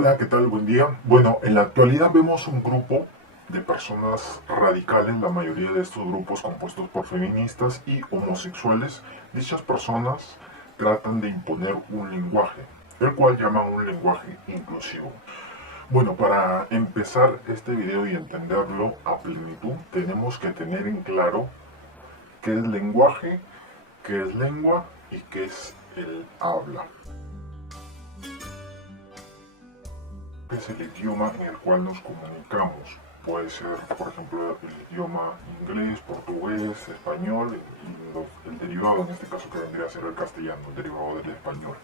Hola, ¿qué tal? Buen día. Bueno, en la actualidad vemos un grupo de personas radicales, la mayoría de estos grupos compuestos por feministas y homosexuales. Dichas personas tratan de imponer un lenguaje, el cual llaman un lenguaje inclusivo. Bueno, para empezar este video y entenderlo a plenitud, tenemos que tener en claro qué es lenguaje, qué es lengua y qué es el habla. Es el idioma en el cual nos comunicamos. Puede ser, por ejemplo, el idioma inglés, portugués, español y el derivado, en este caso que vendría a ser el castellano, el derivado del español.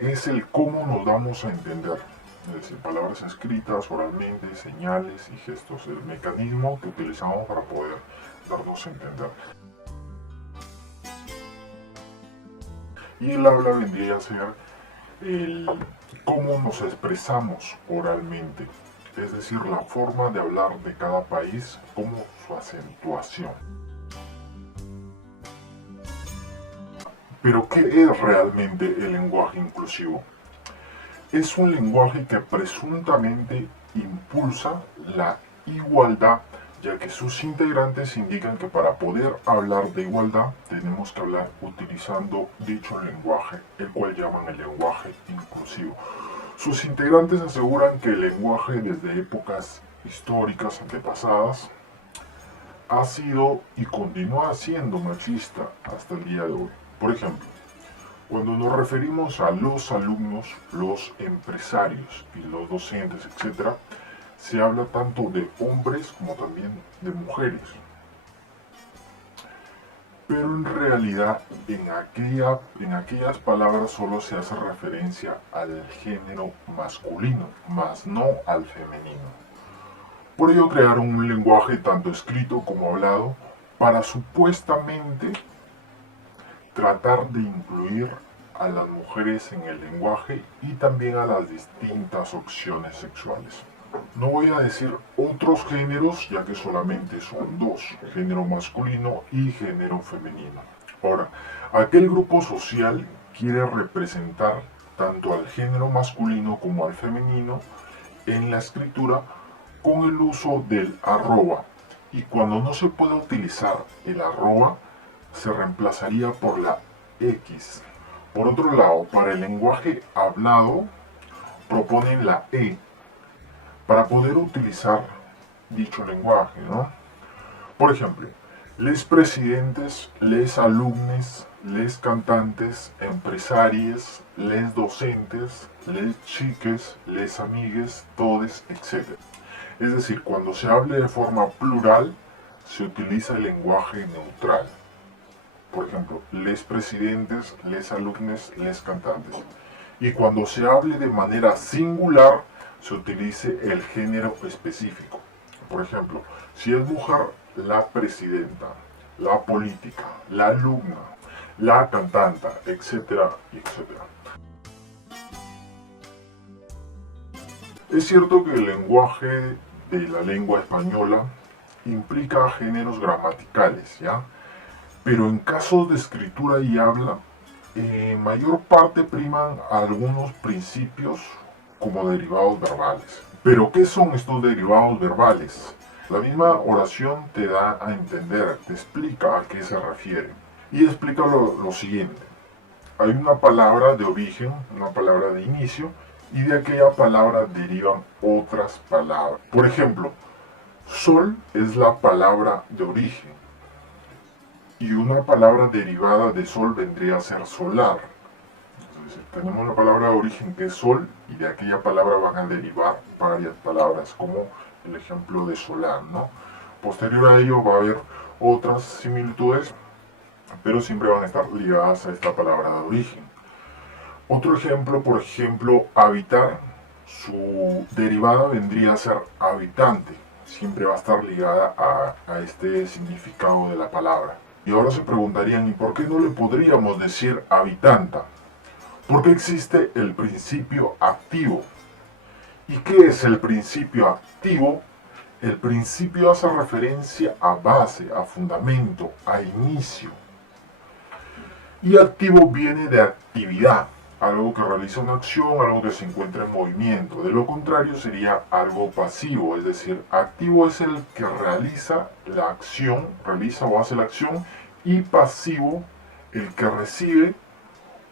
Es el cómo nos damos a entender, es decir, palabras escritas, oralmente, señales y gestos, el mecanismo que utilizamos para poder darnos a entender. Y el habla vendría a ser el cómo nos expresamos oralmente, es decir, la forma de hablar de cada país, como su acentuación. Pero, ¿qué es realmente el lenguaje inclusivo? Es un lenguaje que presuntamente impulsa la igualdad, ya que sus integrantes indican que para poder hablar de igualdad tenemos que hablar utilizando dicho lenguaje, el cual llaman el lenguaje inclusivo. Sus integrantes aseguran que el lenguaje desde épocas históricas antepasadas ha sido y continúa siendo machista hasta el día de hoy. Por ejemplo, cuando nos referimos a los alumnos, los empresarios y los docentes, etc., se habla tanto de hombres como también de mujeres. Pero en realidad en aquellas palabras solo se hace referencia al género masculino, más no al femenino. Por ello crearon un lenguaje tanto escrito como hablado para supuestamente tratar de incluir a las mujeres en el lenguaje y también a las distintas opciones sexuales. No voy a decir otros géneros, ya que solamente son dos, género masculino y género femenino. Ahora, aquel grupo social quiere representar tanto al género masculino como al femenino en la escritura con el uso del arroba. Y cuando no se puede utilizar el arroba, se reemplazaría por la X. Por otro lado, para el lenguaje hablado, proponen la E para poder utilizar dicho lenguaje, ¿no? Por ejemplo, les presidentes, les alumnes, les cantantes, empresarios, les docentes, les chiques, les amigues, todes, etc. Es decir, cuando se hable de forma plural, se utiliza el lenguaje neutral. Por ejemplo, les presidentes, les alumnes, les cantantes. Y cuando se hable de manera singular, se utilice el género específico. Por ejemplo, si es mujer, la presidenta, la política, la alumna, la cantante, etcétera, etcétera. Es cierto que el lenguaje de la lengua española implica géneros gramaticales, ¿ya? Pero en casos de escritura y habla, en mayor parte priman algunos principios como derivados verbales. ¿Pero qué son estos derivados verbales? La misma oración te da a entender, te explica a qué se refiere. Y explica lo siguiente. Hay una palabra de origen, una palabra de inicio, y de aquella palabra derivan otras palabras. Por ejemplo, sol es la palabra de origen, y una palabra derivada de sol vendría a ser solar. Entonces, tenemos la palabra de origen que es sol, y de aquella palabra van a derivar varias palabras, como el ejemplo de solar, ¿no? Posterior a ello va a haber otras similitudes, pero siempre van a estar ligadas a esta palabra de origen. Otro ejemplo, por ejemplo, habitar, su derivada vendría a ser habitante, siempre va a estar ligada a este significado de la palabra. Y ahora se preguntarían, ¿y por qué no le podríamos decir habitanta? Porque existe el principio activo. ¿Y qué es el principio activo? El principio hace referencia a base, a fundamento, a inicio. Y activo viene de actividad. algo que realiza una acción, algo que se encuentra en movimiento. De lo contrario sería algo pasivo, es decir, activo es el que realiza la acción, realiza o hace la acción, y pasivo el que recibe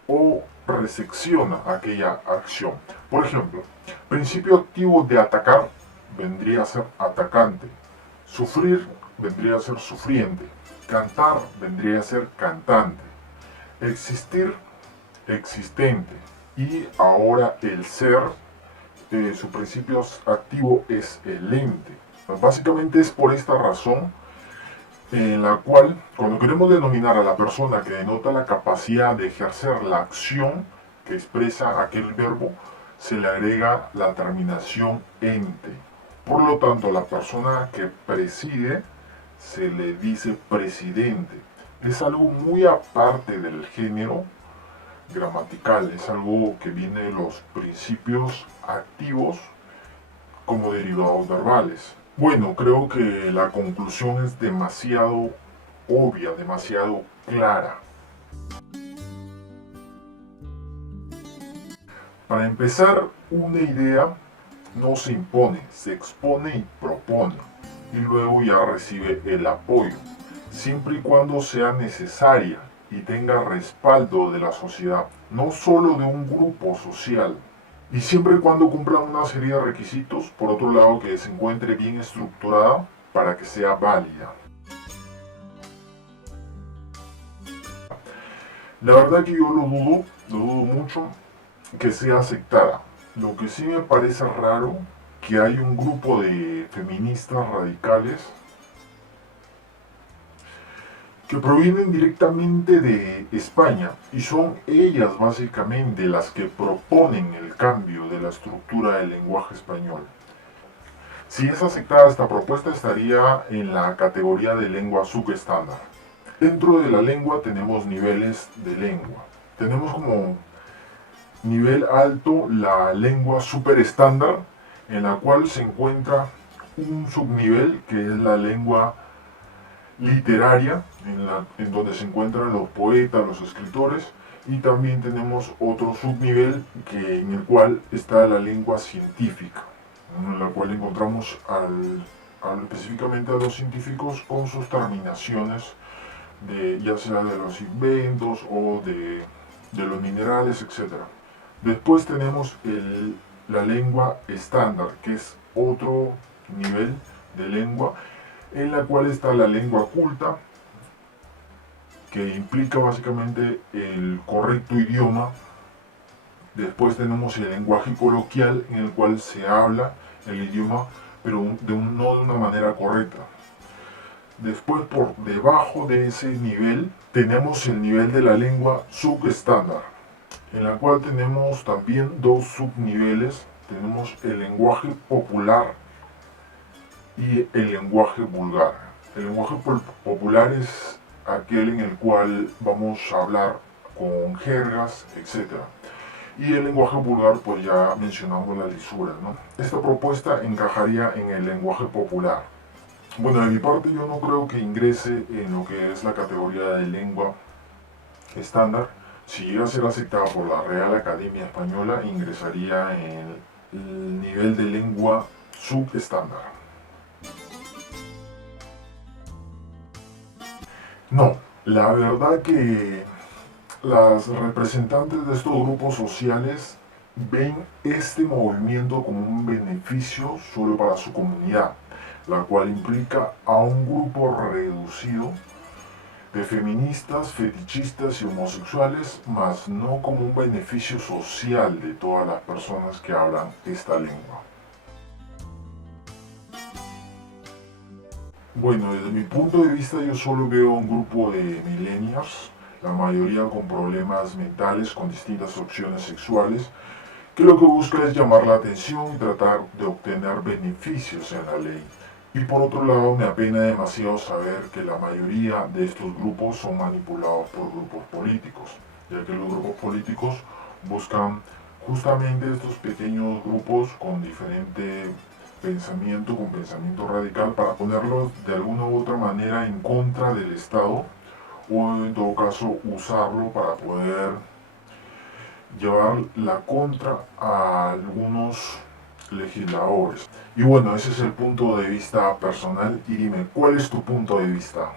o recepciona aquella acción. Por ejemplo, principio activo de atacar vendría a ser atacante, sufrir vendría a ser sufriente, cantar vendría a ser cantante, existir existente, y ahora el ser, su principio activo es el ente. Básicamente es por esta razón en la cual, cuando queremos denominar a la persona que denota la capacidad de ejercer la acción que expresa aquel verbo, se le agrega la terminación ente. Por lo tanto, la persona que preside se le dice presidente. Es algo muy aparte del género gramatical, es algo que viene de los principios activos como derivados verbales. Bueno, creo que la conclusión es demasiado obvia, demasiado clara. Para empezar, una idea no se impone, se expone y propone, y luego ya recibe el apoyo, siempre y cuando sea necesaria y tenga respaldo de la sociedad, no solo de un grupo social, y siempre y cuando cumpla una serie de requisitos, por otro lado que se encuentre bien estructurada para que sea válida. La verdad que yo lo dudo mucho que sea aceptada. Lo que sí me parece raro que hay un grupo de feministas radicales que provienen directamente de España y son ellas básicamente las que proponen el cambio de la estructura del lenguaje español. Si es aceptada esta propuesta estaría en la categoría de lengua subestándar. Dentro de la lengua tenemos niveles de lengua. Tenemos como nivel alto la lengua superestándar, en la cual se encuentra un subnivel que es la lengua literaria, en donde se encuentran los poetas, los escritores, y también tenemos otro subnivel en el cual está la lengua científica, en la cual encontramos específicamente a los científicos con sus terminaciones, ya sea de los inventos o de los minerales, etc. Después tenemos la lengua estándar, que es otro nivel de lengua, en la cual está la lengua culta, que implica básicamente el correcto idioma. Después tenemos el lenguaje coloquial, en el cual se habla el idioma, pero no de una manera correcta. Después, por debajo de ese nivel, tenemos el nivel de la lengua subestándar, en la cual tenemos también dos subniveles. Tenemos el lenguaje popular y el lenguaje vulgar. El lenguaje popular es aquel en el cual vamos a hablar con jergas, etc. Y el lenguaje vulgar, pues ya mencionamos la lisura, ¿no? Esta propuesta encajaría en el lenguaje popular. Bueno, de mi parte yo no creo que ingrese en lo que es la categoría de lengua estándar. Si llega a ser aceptada por la Real Academia Española, ingresaría en el nivel de lengua subestándar. No, la verdad que las representantes de estos grupos sociales ven este movimiento como un beneficio solo para su comunidad, la cual implica a un grupo reducido de feministas, fetichistas y homosexuales, mas no como un beneficio social de todas las personas que hablan esta lengua. Bueno, desde mi punto de vista yo solo veo un grupo de millennials, la mayoría con problemas mentales, con distintas opciones sexuales, que lo que busca es llamar la atención y tratar de obtener beneficios en la ley. Y por otro lado, me apena demasiado saber que la mayoría de estos grupos son manipulados por grupos políticos, ya que los grupos políticos buscan justamente estos pequeños grupos con diferente pensamiento, con pensamiento radical, para ponerlos de alguna u otra manera en contra del Estado, o en todo caso usarlo para poder llevar la contra a algunos legisladores. Y bueno, ese es el punto de vista personal y dime, ¿cuál es tu punto de vista?